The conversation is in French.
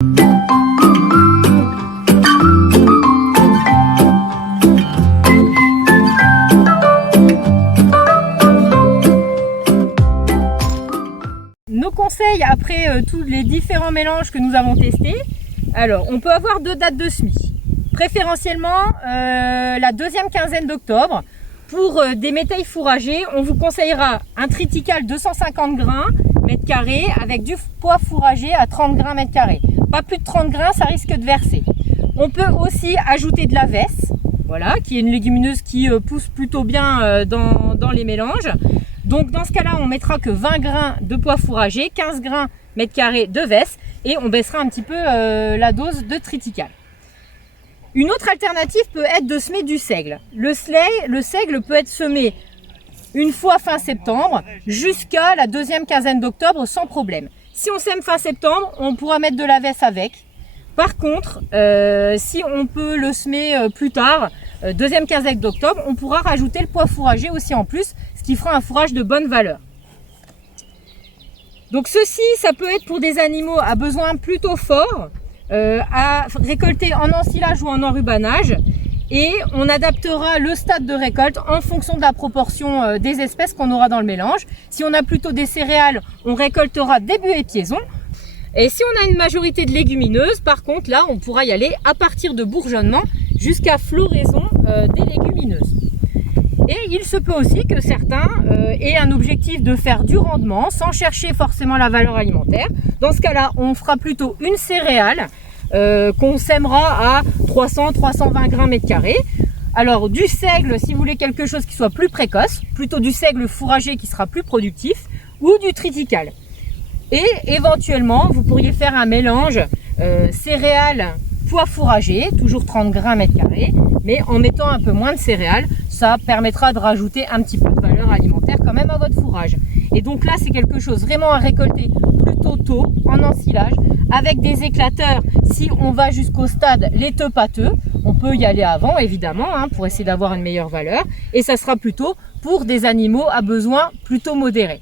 Nos conseils après tous les différents mélanges que nous avons testés. Alors, on peut avoir 2 dates de semis. Préférentiellement, la deuxième quinzaine d'octobre. Pour des métailles fourragées, on vous conseillera un triticale 250 grains mètre carré avec du pois fourragé à 30 grains mètre carré. Pas plus de 30 grains, ça risque de verser. On peut aussi ajouter de la vesse, voilà, qui est une légumineuse qui pousse plutôt bien dans les mélanges. Donc dans ce cas-là, on mettra que 20 grains de pois fourragé, 15 grains mètre carré de vesse et on baissera un petit peu la dose de triticale. Une autre alternative peut être de semer du seigle. Le seigle peut être semé une fois fin septembre jusqu'à la deuxième quinzaine d'octobre sans problème. Si on sème fin septembre, on pourra mettre de la vesse avec. Par contre, si on peut le semer plus tard, deuxième quinzaine d'octobre, on pourra rajouter le pois fourragé aussi en plus, ce qui fera un fourrage de bonne valeur. Donc ceci, ça peut être pour des animaux à besoin plutôt fort, à récolter en ensilage ou en enrubanage, et on adaptera le stade de récolte en fonction de la proportion des espèces qu'on aura dans le mélange. Si on a plutôt des céréales, on récoltera début et piaison. Et si on a une majorité de légumineuses, par contre là on pourra y aller à partir de bourgeonnement jusqu'à floraison des légumineuses. Et il se peut aussi que certains aient un objectif de faire du rendement sans chercher forcément la valeur alimentaire. Dans ce cas-là, on fera plutôt une céréale qu'on sèmera à 300-320 grains mètre carré. Alors du seigle, si vous voulez quelque chose qui soit plus précoce, plutôt du seigle fourragé qui sera plus productif, ou du triticale. Et éventuellement, vous pourriez faire un mélange céréales pois fourragé, toujours 30 grains mètre carré, mais en mettant un peu moins de céréales, ça permettra de rajouter un petit peu de valeur alimentaire quand même à votre fourrage. Et donc là, c'est quelque chose vraiment à récolter plutôt tôt, en ensilage, avec des éclateurs. Si on va jusqu'au stade laiteux pâteux, on peut y aller avant évidemment, pour essayer d'avoir une meilleure valeur. Et ça sera plutôt pour des animaux à besoin plutôt modérés.